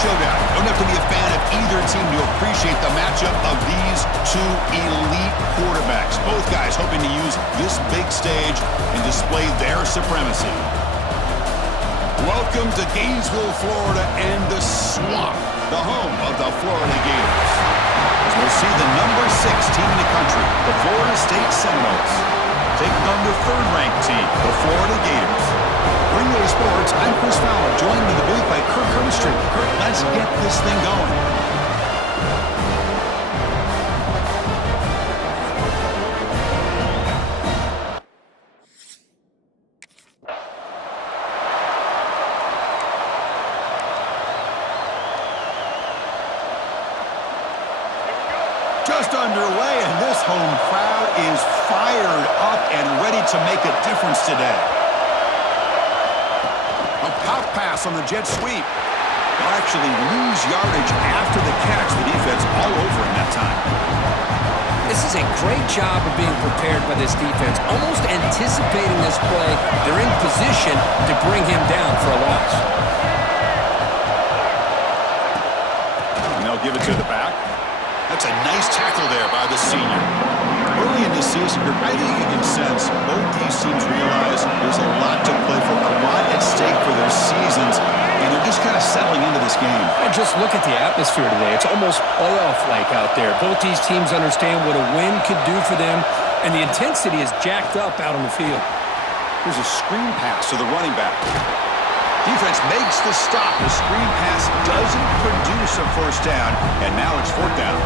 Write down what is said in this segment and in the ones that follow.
showdown. Don't have to be a fan of either team to appreciate the matchup of these two elite quarterbacks. Both guys hoping to use this big stage and display their supremacy. Welcome to Gainesville, Florida, and the Swamp, the home of the Florida Gators. As we'll see the number 6 team in the country, the Florida State Seminoles, taking on the third-ranked team, the Florida Gators. Ringway Sports, I'm Chris Fowler, joined in the booth by Kirk Hermstreet. Kirk, let's get this thing going. Just underway, and this home crowd is fired up and ready to make a difference today. A pop pass on the jet sweep. They'll actually lose yardage after the catch. The defense all over him that time. This is a great job of being prepared by this defense, almost anticipating this play. They're in position to bring him down for a loss. And they'll give it to the back. That's a nice tackle there by the senior. Early in the season, I think you can sense both these teams realize there's a lot to play for, a lot at stake for their seasons, and they're just kind of settling into this game. And just look at the atmosphere today. It's almost playoff-like out there. Both these teams understand what a win could do for them, and the intensity is jacked up out on the field. Here's a screen pass to the running back. Defense makes the stop. The screen pass doesn't produce a first down, and now it's fourth down.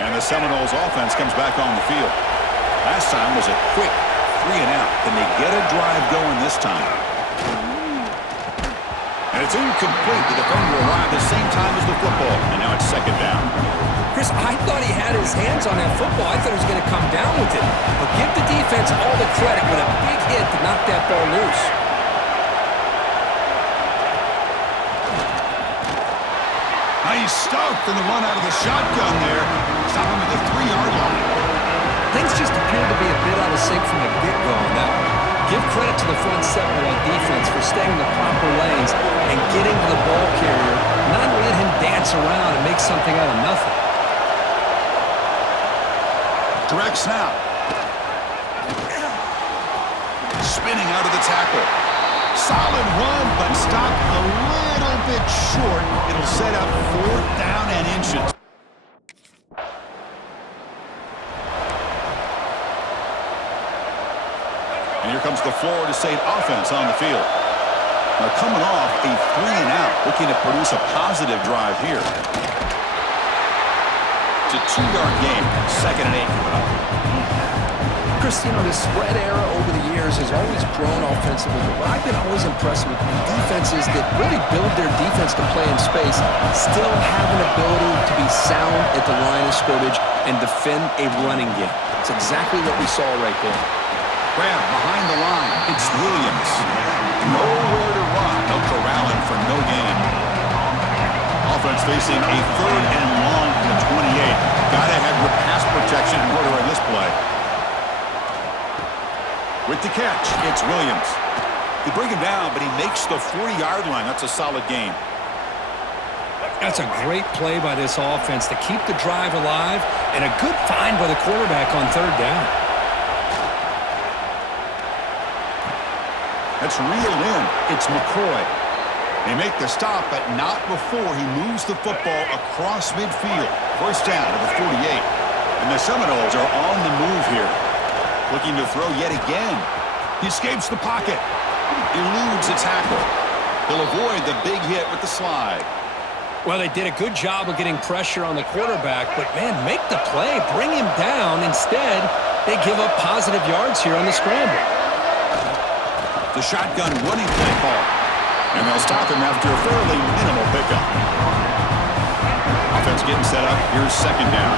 And the Seminoles offense comes back on the field. Last time was a quick 3-and-out. Can they get a drive going this time? And it's incomplete. The defender arrived the same time as the football, and now it's second down. Chris, I thought he had his hands on that football. I thought he was going to come down with it. But give the defense all the credit with a big hit to knock that ball loose. Nice stuff in the run out of the shotgun there. Stop him at the 3-yard line. Things just appear to be a bit out of sync from the get-go on that one. Give credit to the front seven on defense for staying in the proper lanes and getting to the ball carrier, not let him dance around and make something out of nothing. Direct snap. Spinning out of the tackle. Solid run, but stopped a little bit short. It'll set up fourth down and inches. And here comes the Florida State offense on the field. Now coming off a 3-and-out, looking to produce a positive drive here. It's a 2-yard gain, 2nd and 8 coming up. Chris, you know, the spread era over the years has always grown offensively, but what I've been always impressed with defenses that really build their defense to play in space still have an ability to be sound at the line of scrimmage and defend a running game. It's exactly what we saw right there. Grab behind the line. It's Williams. Nowhere to run. They'll corral him for no gain. Offense facing a 3rd and long from the 28. Got to have your pass protection in order in this play. With the catch, it's Williams. They bring him down, but he makes the 40-yard line. That's a solid gain. That's a great play by this offense to keep the drive alive, and a good find by the quarterback on 3rd down. That's reeled in. It's McCoy. They make the stop, but not before he moves the football across midfield. First down to the 48. And the Seminoles are on the move here. Looking to throw yet again. He escapes the pocket. Eludes the tackle. He'll avoid the big hit with the slide. Well, they did a good job of getting pressure on the quarterback, but, man, make the play. Bring him down. Instead, they give up positive yards here on the scramble. The shotgun running play call. And they'll stop him after a fairly minimal pickup. defense getting set up. Here's second down.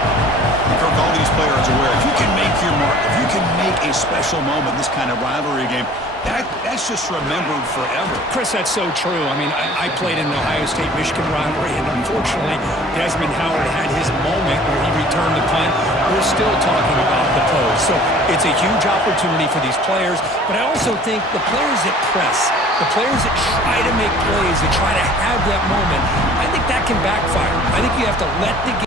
Kirk, all these players are aware, if you can make your mark, if you can make a special moment in this kind of rivalry game, that's just remembered forever. Chris, that's so true. I mean, I played in the Ohio State-Michigan rivalry, and unfortunately, Desmond Howard had his moment where he returned the punt. We're still talking about the pose. So it's a huge opportunity for these players, but I also think the players that press, the players that try to make plays, that try to have that moment, I think that can backfire. I think you have to let the game.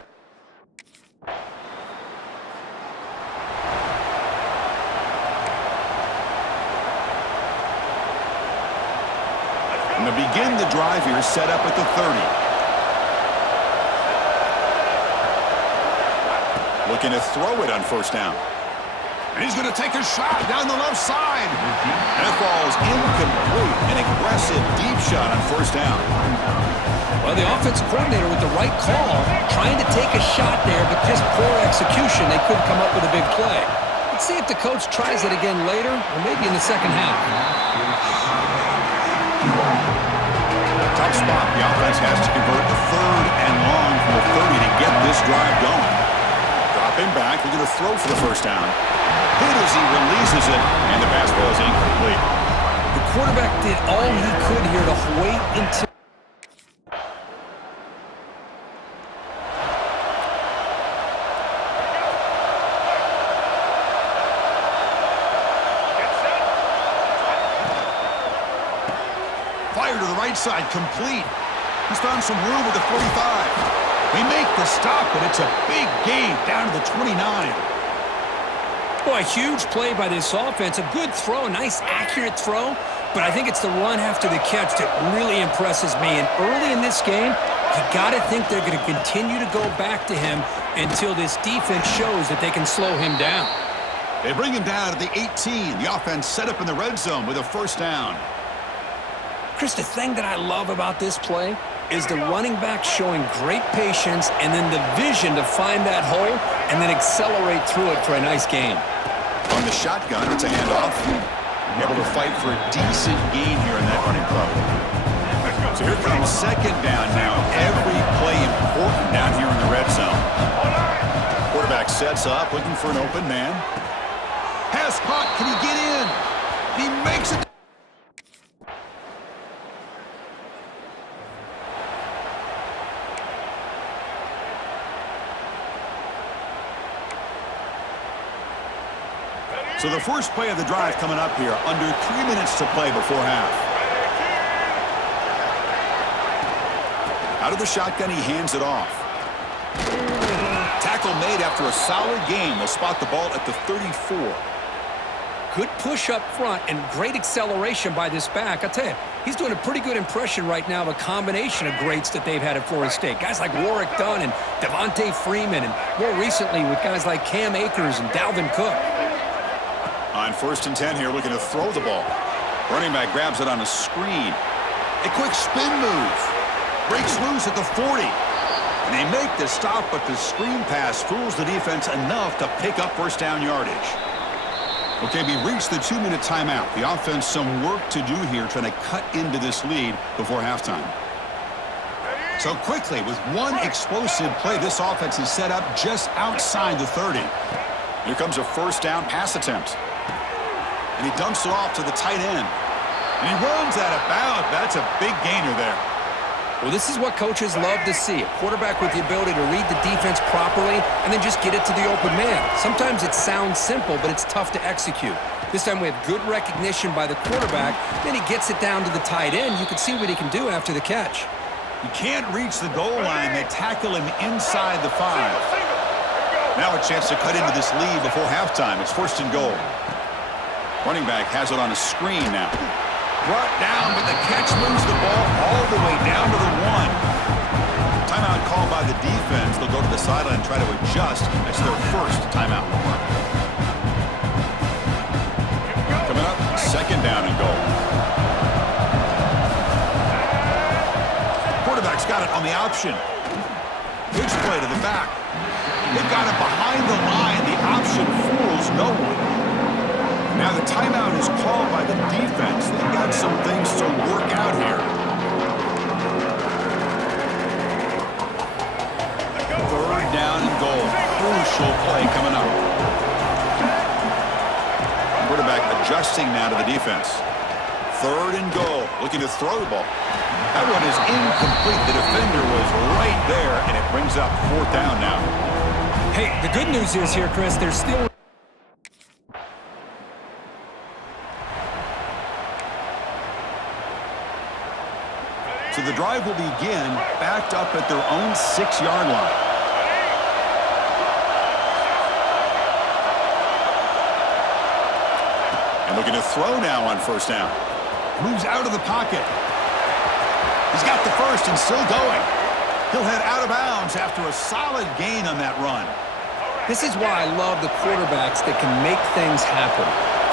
And to begin the drive here, set up at the 30. Looking to throw it on first down. And he's going to take a shot down the left side. And it falls incomplete. An aggressive deep shot on first down. Well, the offensive coordinator with the right call, trying to take a shot there, but just poor execution. They couldn't come up with a big play. Let's see if the coach tries it again later, or maybe in the second half. Tough spot. The offense has to convert a third and long from the 30 to get this drive going. Dropping back, they're going to throw for the first down. Hit as he releases it, and the pass ball is incomplete. The quarterback did all he could here to wait until... Fire to the right side, complete. He's found some room at the 45. They make the stop, but it's a big gain down to the 29. Boy, a huge play by this offense. A good throw, a nice accurate throw, but I think it's the run after the catch that really impresses me. And early in this game, you got to think they're going to continue to go back to him until this defense shows that they can slow him down. They bring him down to the 18. The offense set up in the red zone with a first down. Chris, the thing that I love about this play is the running back showing great patience and then the vision to find that hole and then accelerate through it for a nice gain. On the shotgun, it's a handoff. Able to fight for a decent gain here in that running play. So here comes second down now. Every play important down here in the red zone. Quarterback sets up, looking for an open man. Pass caught. Can he get in? He makes it. So the first play of the drive coming up here, under 3 minutes to play before half. Out of the shotgun, he hands it off. Tackle made after a solid gain. They'll spot the ball at the 34. Good push up front and great acceleration by this back. I tell you, he's doing a pretty good impression right now of a combination of greats that they've had at Florida State. Guys like Warwick Dunn and Devontae Freeman, and more recently with guys like Cam Akers and Dalvin Cook. On first and 10 here, looking to throw the ball. Running back grabs it on a screen. A quick spin move. Breaks loose at the 40. And they make the stop, but the screen pass fools the defense enough to pick up first down yardage. Okay, we reached the 2-minute timeout. The offense some work to do here, trying to cut into this lead before halftime. So quickly, with one explosive play, this offense is set up just outside the 30. Here comes a first down pass attempt. And he dumps it off to the tight end. And he runs out of bounds. That's a big gainer there. Well, this is what coaches love to see. A quarterback with the ability to read the defense properly and then just get it to the open man. Sometimes it sounds simple, but it's tough to execute. This time we have good recognition by the quarterback. Then he gets it down to the tight end. You can see what he can do after the catch. He can't reach the goal line. They tackle him inside the 5. Now a chance to cut into this lead before halftime. It's first and goal. Running back has it on a screen now. Brought down, but the catch moves the ball all the way down to the 1. Timeout called by the defense. They'll go to the sideline and try to adjust. That's their first timeout. Coming up, second down and goal. Quarterback's got it on the option. Pitch play to the back. They've got it behind the line. The option fools no one. Now the timeout is called by the defense. They've got some things to work out here. adjusting now to the defense. 3rd and goal, looking to throw the ball. That one is incomplete. The defender was right there, and it brings up 4th down now. Hey, the good news is here, Chris, there's still... So the drive will begin backed up at their own 6-yard line. And looking to throw now on 1st down. Moves out of the pocket. He's got the first and still going. He'll head out of bounds after a solid gain on that run. This is why I love the quarterbacks that can make things happen.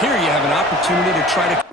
Here you have an opportunity to try to...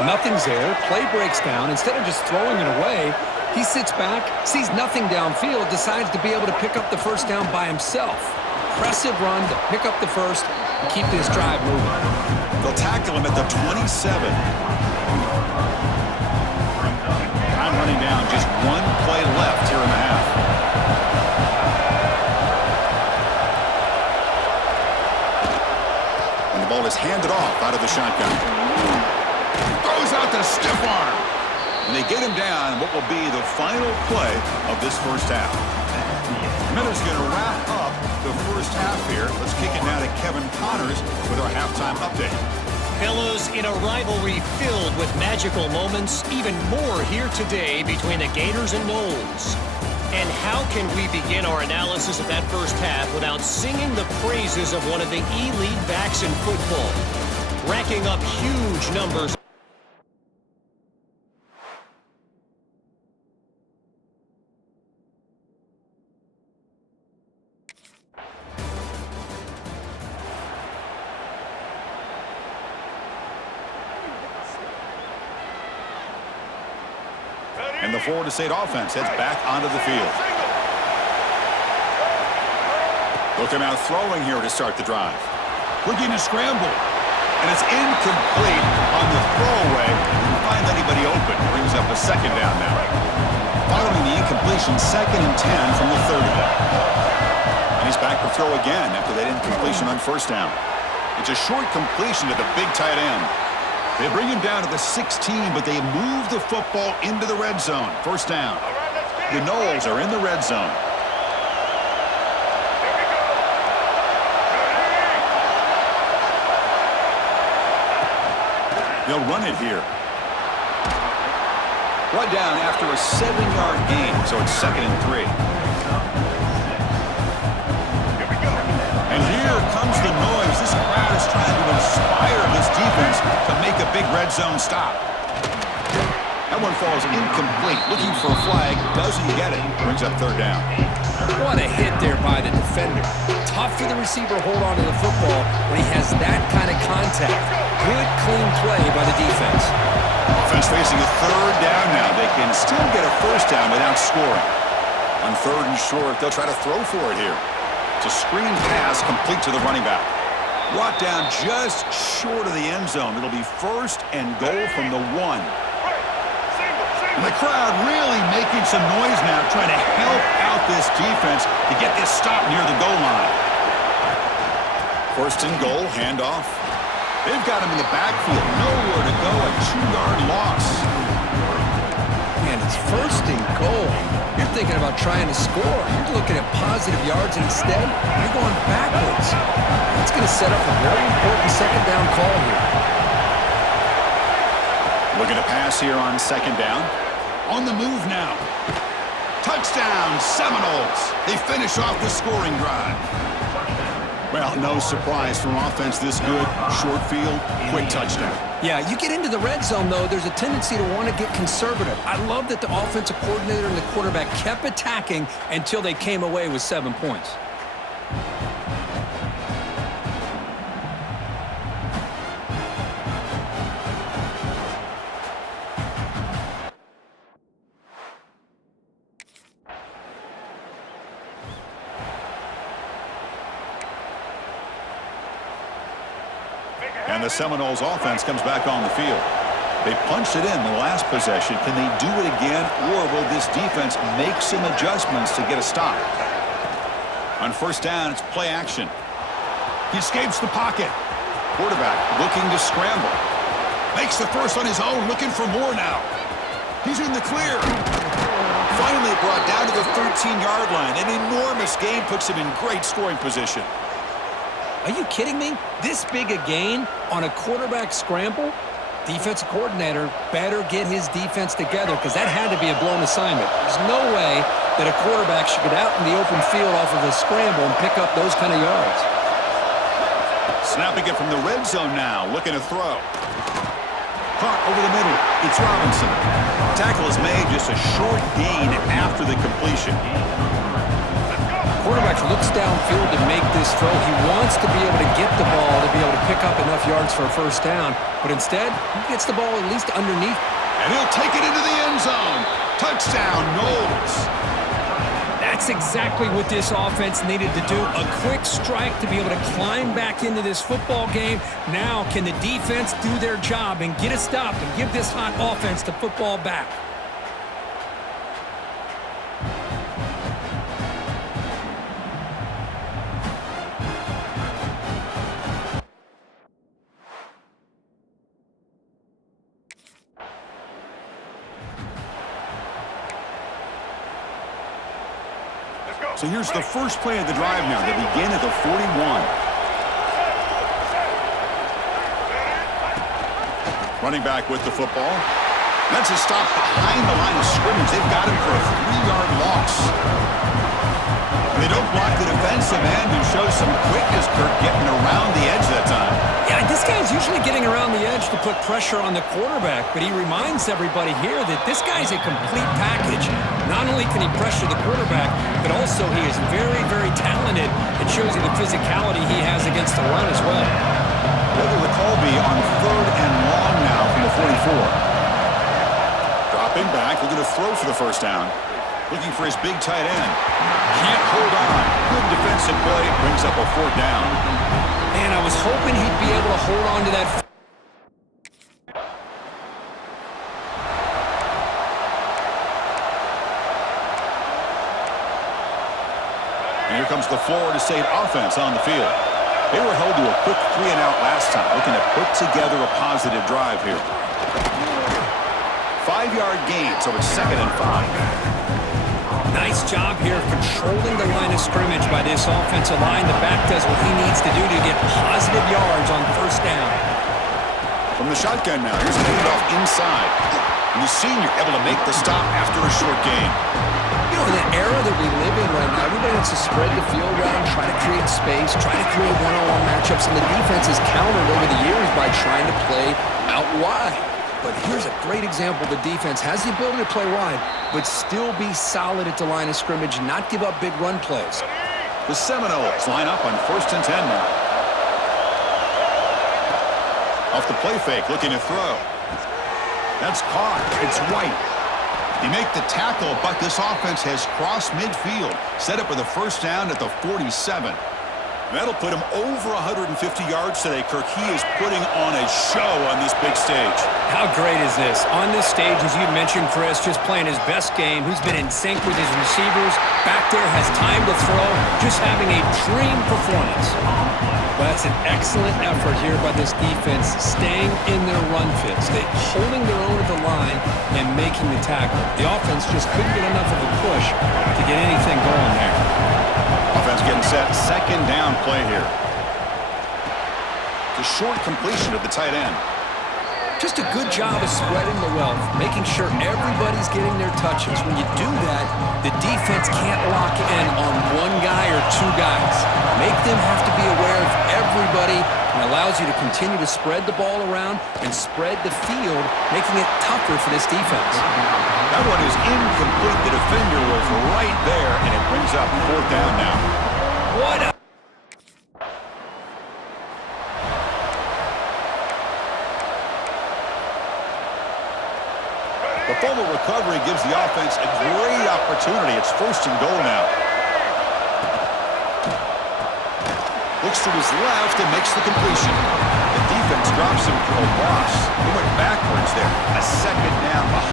Nothing's there. Play breaks down. Instead of just throwing it away, he sits back, sees nothing downfield, decides to be able to pick up the 1st down by himself. Impressive run to pick up the first and keep this drive moving. They'll tackle him at the 27. Time running down. Just 1 play left here in the half. And the ball is handed off out of the shotgun. Throws out the stiff arm. And they get him down what will be the final play of this 1st half. Miller's going to wrap up the 1st half here. Let's kick it now to Kevin Connors with our halftime update. Fellows, in a rivalry filled with magical moments, even more here today between the Gators and Noles. And how can we begin our analysis of that 1st half without singing the praises of one of the elite backs in football, racking up huge numbers. And the Florida State offense heads back onto the field. Looking out throwing here to start the drive. Looking to scramble. And it's incomplete on the throwaway. Didn't find anybody open. Brings up a 2nd down now. Following the incompletion, 2nd and 10 from the 30. And he's back to throw again after that incompletion on 1st down. It's a short completion to the big tight end. They bring him down to the 16, but they move the football into the red zone. 1st down. The Noles are in the red zone. They'll run it here. Run down after a 7-yard gain, so it's 2nd and 3. And here comes the noise. This crowd is trying to inspire this defense to make a big red zone stop. That one falls incomplete. Looking for a flag. Doesn't get it. Brings up 3rd down. What a hit there by the defender. Tough for the receiver to hold on to the football when he has that kind of contact. Good, clean play by the defense. Offense facing a 3rd down now. They can still get a 1st down without scoring. On 3rd and short, they'll try to throw for it here. It's a screen pass complete to the running back. Brought down just short of the end zone. It'll be 1st and goal from the 1. And the crowd really making some noise now, trying to help out this defense to get this stop near the goal line. 1st and goal, handoff. They've got him in the backfield. Nowhere to go, a 2-yard loss. Man, it's 1st and goal. You're thinking about trying to score. You're looking at positive yards, and instead, you're going backwards. It's going to set up a very important 2nd down call here. Looking to pass here on 2nd down. On the move now. Touchdown, Seminoles. They finish off the scoring drive. Well, no surprise from offense this good. Short field, quick touchdown. Yeah, you get into the red zone, though, there's a tendency to want to get conservative. I love that the offensive coordinator and the quarterback kept attacking until they came away with 7 points. And the Seminoles offense comes back on the field. They punched it in the last possession. Can they do it again, or will this defense make some adjustments to get a stop? On first down, it's play action. He escapes the pocket. Quarterback looking to scramble. Makes the first on his own, looking for more now. He's in the clear. Finally brought down to the 13-yard line. An enormous gain puts him in great scoring position. Are you kidding me? This big a gain on a quarterback scramble? Defensive coordinator better get his defense together because that had to be a blown assignment. There's no way that a quarterback should get out in the open field off of a scramble and pick up those kind of yards. Snapping it from the red zone now, looking to throw. Caught over the middle. It's Robinson. Tackle is made, just a short gain after the completion. Quarterback looks downfield to make this throw. He wants to be able to get the ball to be able to pick up enough yards for a first down, but instead, he gets the ball at least underneath. And he'll take it into the end zone. Touchdown, Knowles. That's exactly what this offense needed to do. A quick strike to be able to climb back into this football game. Now, can the defense do their job and get a stop and give this hot offense the football back? So here's the first play of the drive now. They begin at the 41. Running back with the football. That's a stop behind the line of scrimmage. They've got him for a 3-yard loss. They don't block the defensive end and show some quickness, Kirk, getting around the edge that time. Yeah, this guy's usually getting around the edge to put pressure on the quarterback, but he reminds everybody here that this guy's a complete package. Not only can he pressure the quarterback, but also he is very, very talented. It shows you the physicality he has against the run as well. What will the call be on 3rd and long now from the 44? Dropping back, looking to throw for the first down. Looking for his big tight end. Can't hold on. Good defensive play. Brings up a 4th down. Man, I was hoping he'd be able to hold on to that. And here comes the Florida State offense on the field. They were held to a quick 3-and-out last time, looking to put together a positive drive here. 5-yard gain, so it's 2nd and 5. Nice job here controlling the line of scrimmage by this offensive line. The back does what he needs to do to get positive yards on first down. From the shotgun now, here's a handoff inside. And the senior able to make the stop after a short gain. You know, in the era that we live in right now, everybody wants to spread the field around, try to create space, try to create one-on-one matchups, and the defense has countered over the years by trying to play out wide. But here's a great example. The defense has the ability to play wide, but still be solid at the line of scrimmage, not give up big run plays. The Seminoles line up on 1st and 10 now. Off the play fake, looking to throw. That's caught. It's White. They make the tackle, but this offense has crossed midfield. Set up with a first down at the 47. That'll put him over 150 yards today, Kirk. He is putting on a show on this big stage. How great is this? On this stage, as you mentioned, Chris, just playing his best game. He's been in sync with his receivers. Back there, has time to throw. Just having a dream performance. Well, that's an excellent effort here by this defense, staying in their run fits. They holding their own at the line and making the tackle. The offense just couldn't get enough of a push to get anything going there. Offense getting set. 2nd down play here. The short completion of the tight end. Just a good job of spreading the wealth, making sure everybody's getting their touches. When you do that, the defense can't lock in on one guy or two guys. make them have to be aware of everybody, and allows you to continue to spread the ball around and spread the field, making it tougher for this defense. That one is incomplete. The defender was right there, and it brings up 4th down now. What a... The fumble recovery gives the offense a great opportunity. It's 1st and goal now. Looks to his left and makes the completion. The defense drops him for a loss. He went backwards there. A 2nd down.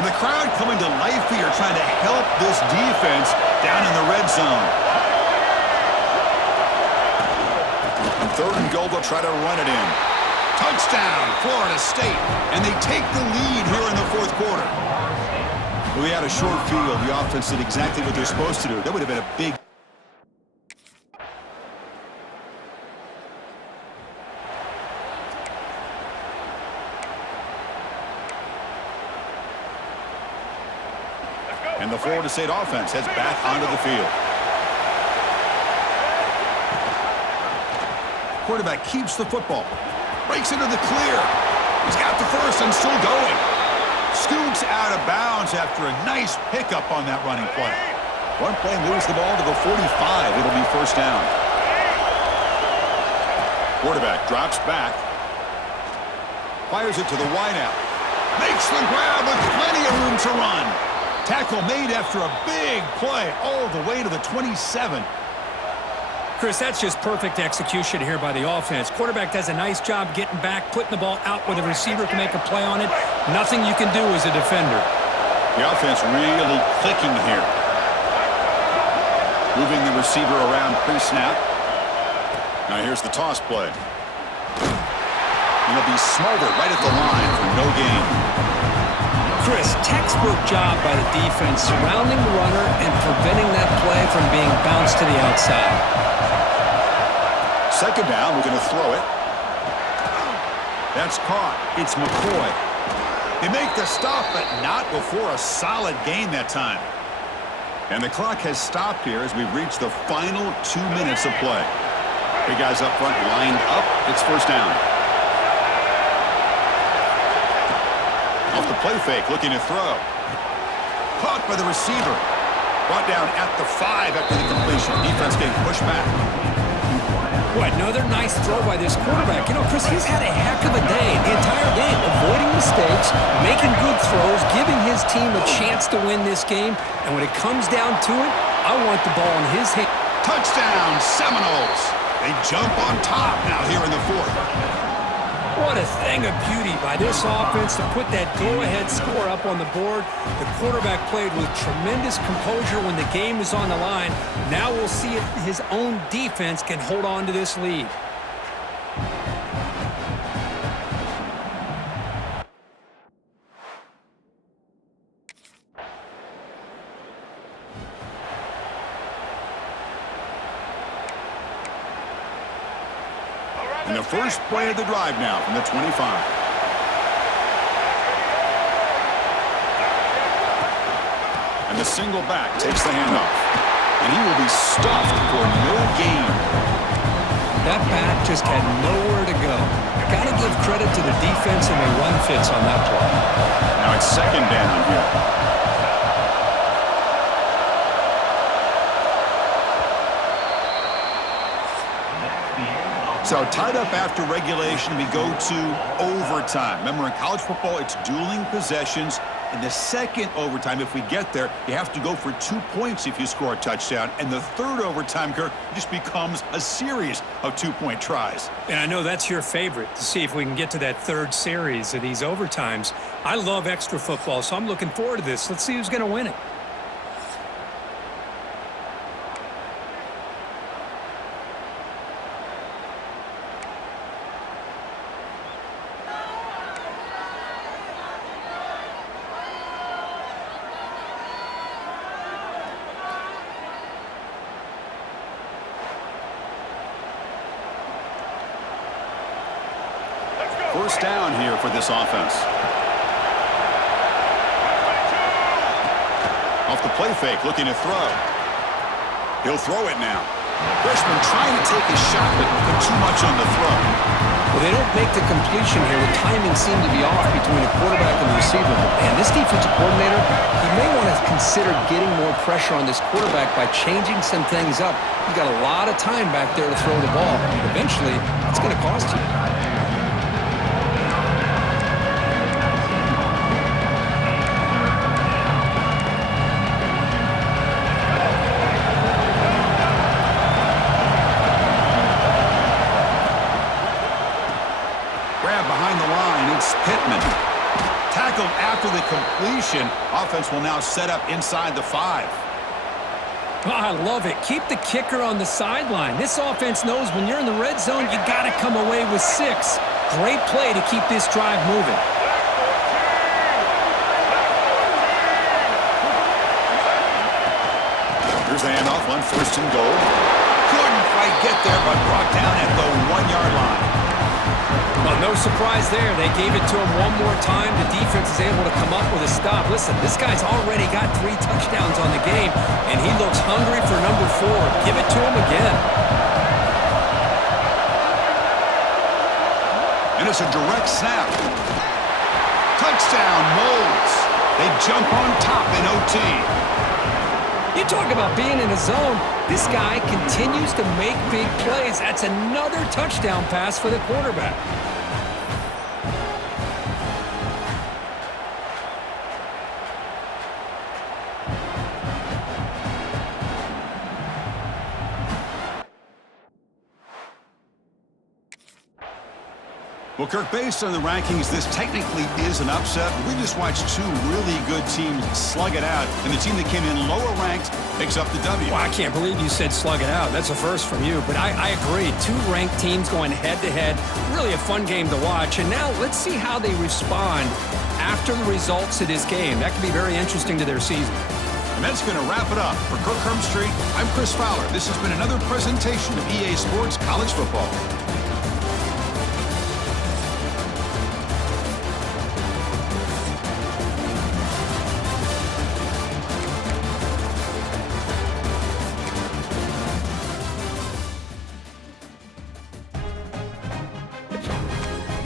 And the crowd coming to life here, trying to help this defense down in the red zone. On 3rd and goal, they'll try to run it in. Touchdown, Florida State. And they take the lead here in the 4th quarter. Well, we had a short field. The offense did exactly what they're supposed to do. That would have been a big... And the Florida State offense heads back onto the field. Quarterback keeps the football. Breaks into the clear. He's got the first and still going. Scoots out of bounds after a nice pickup on that running play. One play moves the ball to the 45. It'll be 1st down. Quarterback drops back. Fires it to the wideout. Makes the grab with plenty of room to run. Tackle made after a big play all the way to the 27. Chris, that's just perfect execution here by the offense. Quarterback does a nice job getting back, putting the ball out where the receiver can make a play on it. Nothing you can do as a defender. The offense really clicking here. Moving the receiver around pre-snap. Now here's the toss play. And he'll be smothered right at the line for no gain. Chris, textbook job by the defense surrounding the runner and preventing that play from being bounced to the outside. 2nd down, we're going to throw it. That's caught. It's McCoy. They make the stop, but not before a solid gain that time. And the clock has stopped here as we've reached the final 2 minutes of play. Big guys up front lined up. It's 1st down. Off the play fake, looking to throw. Caught by the receiver. Brought down at the 5 after the completion. Defense getting pushed back. Boy, another nice throw by this quarterback. You know, Chris, he's had a heck of a day the entire game, avoiding mistakes, making good throws, giving his team a chance to win this game. And when it comes down to it, I want the ball in his hand. Touchdown, Seminoles. They jump on top now here in the 4th. What a thing of beauty by this offense to put that go-ahead score up on the board. The quarterback played with tremendous composure when the game was on the line. Now we'll see if his own defense can hold on to this lead. And the first play of the drive now from the 25. And the single back takes the handoff. And he will be stuffed for no gain. That back just had nowhere to go. Got to give credit to the defense and their run fits on that play. Now it's 2nd down here. So tied up after regulation, we go to overtime. Remember, in college football, it's dueling possessions. In the 2nd overtime, if we get there, you have to go for 2 points if you score a touchdown. And the 3rd overtime, Kirk, just becomes a series of 2-point tries. And I know that's your favorite, to see if we can get to that 3rd series of these overtimes. I love extra football, so I'm looking forward to this. Let's see who's going to win it. First down here for this offense. Off the play fake, looking to throw. He'll throw it now. Freshman trying to take a shot, but put too much on the throw. Well, they don't make the completion here. The timing seemed to be off between the quarterback and the receiver. And this defensive coordinator, he may want to consider getting more pressure on this quarterback by changing some things up. He's got a lot of time back there to throw the ball. Eventually, it's going to cost you. After the completion, offense will now set up inside the 5. Oh, I love it. Keep the kicker on the sideline. This offense knows when you're in the red zone, you got to come away with 6. Great play to keep this drive moving. Here's the handoff on 1st and goal. Couldn't quite get there, but brought down at the 1-yard line. Well, no surprise there. They gave it to him one more time. The defense is able to come up with a stop. Listen, this guy's already got 3 touchdowns on the game, and he looks hungry for number 4. Give it to him again. And it's a direct snap. Touchdown, Moles. They jump on top in OT. You talk about being in a zone. This guy continues to make big plays. That's another touchdown pass for the quarterback. Well, Kirk, based on the rankings, this technically is an upset. We just watched 2 really good teams slug it out, and the team that came in lower ranked picks up the W. Well, I can't believe you said slug it out. That's a first from you, but I agree. 2 ranked teams going head-to-head. Really a fun game to watch, and now let's see how they respond after the results of this game. That could be very interesting to their season. And that's going to wrap it up. For Kirk Street, I'm Chris Fowler. This has been another presentation of EA Sports College Football.